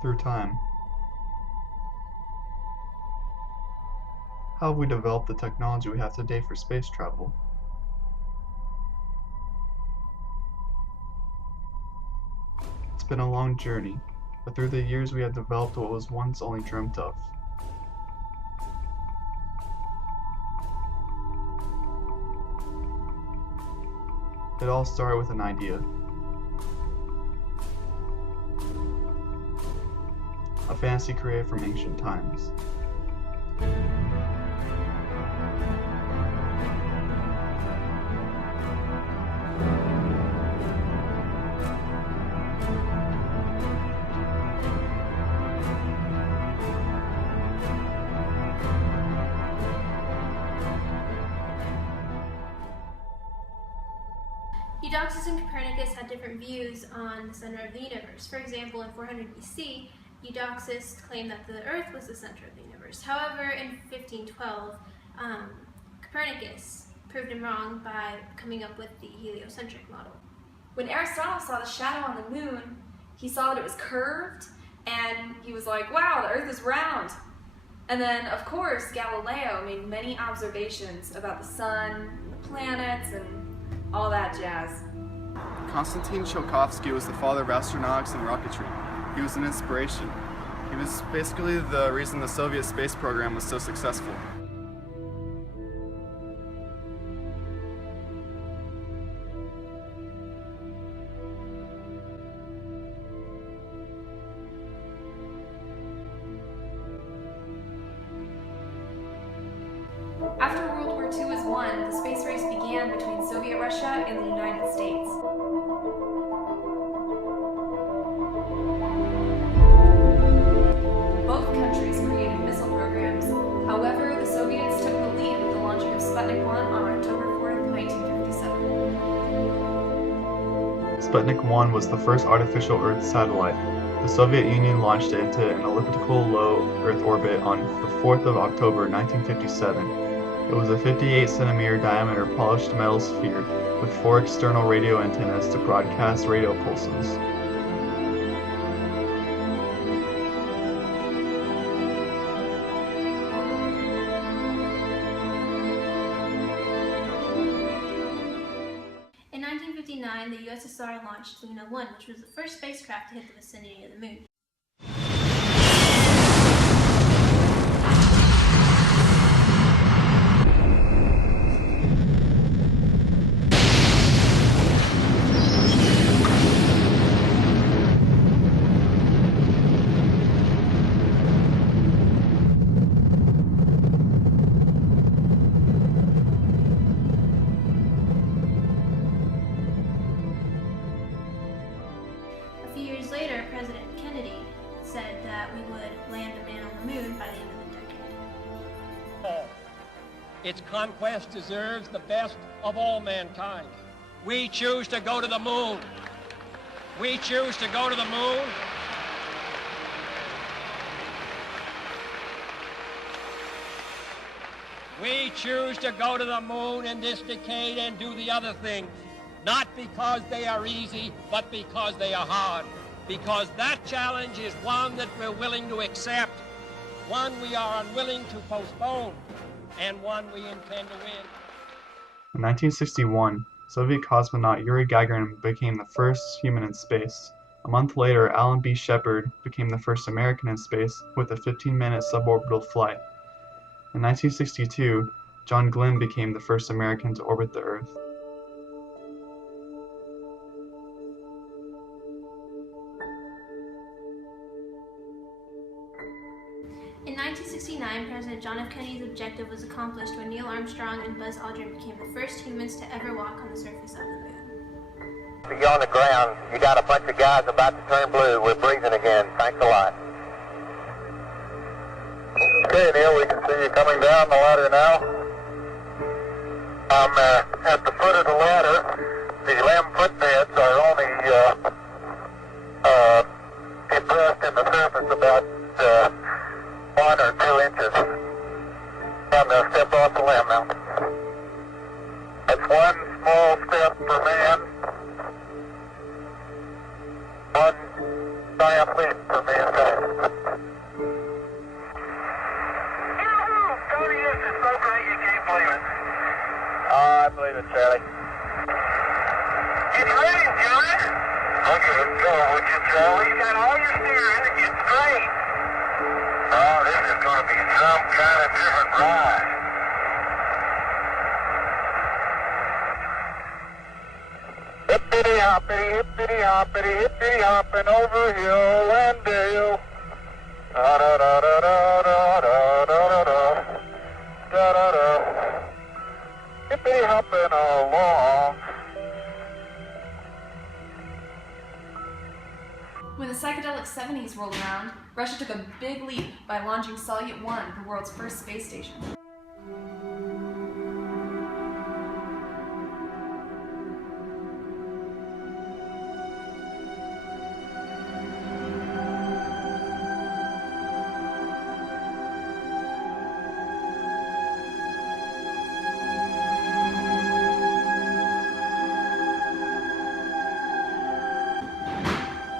through time. How have we developed the technology we have today for space travel? It's been a long journey, but through the years we have developed what was once only dreamt of. It all started with an idea. A fantasy created from ancient times. Eudoxus and Copernicus had different views on the center of the universe. For example, in 400 BC, Eudoxus claimed that the Earth was the center of the universe. However, in 1512, Copernicus proved him wrong by coming up with the heliocentric model. When Aristotle saw the shadow on the moon, he saw that it was curved, and he was like, wow, the Earth is round. And then, of course, Galileo made many observations about the sun, the planets, and all that jazz. Konstantin Tsiolkovsky was the father of astronautics and rocketry. He was an inspiration. He was basically the reason the Soviet space program was so successful. After World War II was won, the space race began between Soviet Russia and the United States. Both countries created missile programs. However, the Soviets took the lead with the launching of Sputnik 1 on October 4th, 1957. Sputnik 1 was the first artificial Earth satellite. The Soviet Union launched it into an elliptical low Earth orbit on the 4th of October 1957. It was a 58-centimeter diameter polished metal sphere with 4 external radio antennas to broadcast radio pulses. In 1959, the USSR launched Luna 1, which was the first spacecraft to hit the vicinity of the moon. A few years later, President Kennedy said that we would land a man on the moon by the end of the decade. Its conquest deserves the best of all mankind. We choose to go to the moon. We choose to go to the moon. We choose to go to the moon in this decade and do the other things, not because they are easy, but because they are hard. Because that challenge is one that we're willing to accept, one we are unwilling to postpone, and one we intend to win. In 1961, Soviet cosmonaut Yuri Gagarin became the first human in space. A month later, Alan B. Shepard became the first American in space with a 15-minute suborbital flight. In 1962, John Glenn became the first American to orbit the Earth. In 1969, President John F. Kennedy's objective was accomplished when Neil Armstrong and Buzz Aldrin became the first humans to ever walk on the surface of the moon. You're on the ground. You got a bunch of guys about to turn blue. We're breathing again. Thanks a lot. Okay, Neil, we can see you coming down the ladder now. I'm at the foot of the ladder. The 11-foot beds are only impressed in the surface about 1 or 2 inches. I'm going to step off the limb now. That's one small step for man, one giant leap for mankind. news is so great you can't believe it. I believe it, Charlie. It's raining, John. Look at it go, would you, Charlie? You got all your steering, it's great. Oh, this is going to be some kind of different ride. Hippity hoppity, hippity hopping over hill and dale. Da da da da da da da da da da da da. Hippity hopping along. When the psychedelic 70s rolled around, Russia took a big leap by launching Salyut 1, the world's first space station.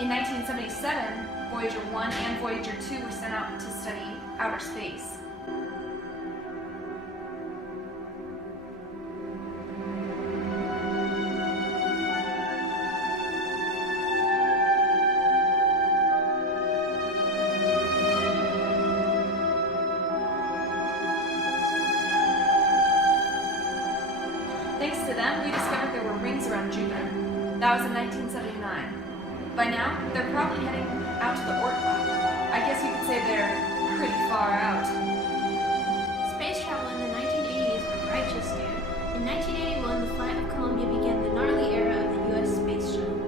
In 1977, Voyager 1 and Voyager 2 were sent out to study outer space. Thanks to them, we discovered there were rings around Jupiter. That was in 1979. By now, they're probably heading out to the Oort cloud. I guess you could say they're pretty far out. Space travel in the 1980s were righteous, dude. In 1981, the flight of Columbia began the gnarly era of the U.S. Space Shuttle.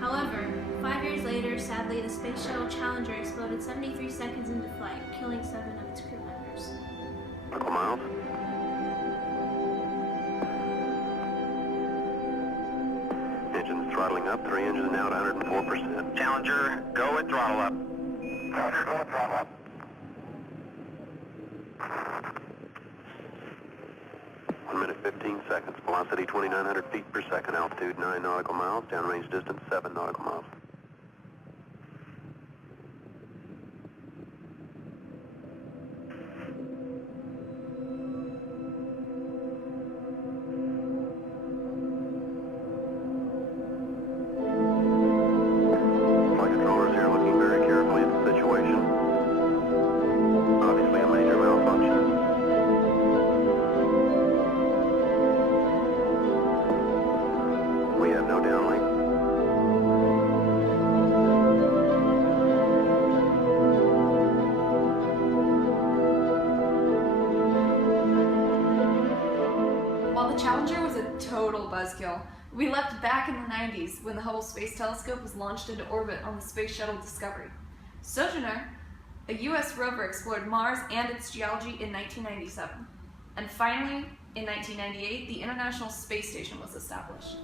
However, 5 years later, sadly, the Space Shuttle Challenger exploded 73 seconds into flight, killing 7 of its crew members. Miles. Engines throttling up, 3 engines now at 104%. Challenger, go at throttle up. Challenger, go at throttle up. One minute, 15 seconds. Velocity 2,900 feet per second. Altitude 9 nautical miles. Downrange distance 7 nautical miles. Flight controllers here looking very carefully at the situation. Obviously a major malfunction. We have no downlink. While the Challenger was a total buzzkill, we leapt back in the 90s when the Hubble Space Telescope was launched into orbit on the Space Shuttle Discovery. Sojourner, a U.S. rover, explored Mars and its geology in 1997. And finally, in 1998, the International Space Station was established.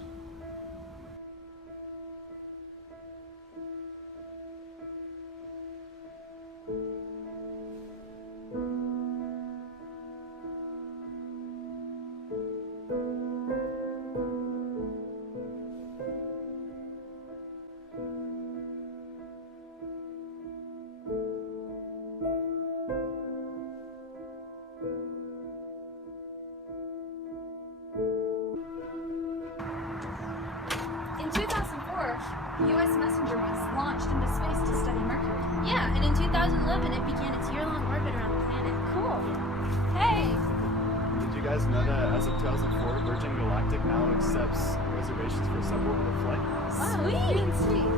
In 2004, the U.S. Messenger was launched into space to study Mercury. Yeah, and in 2011, it began its year-long orbit around the planet. Cool. Hey! Did you guys know that as of 2004, Virgin Galactic now accepts reservations for suborbital flight? Sweet! Sweet.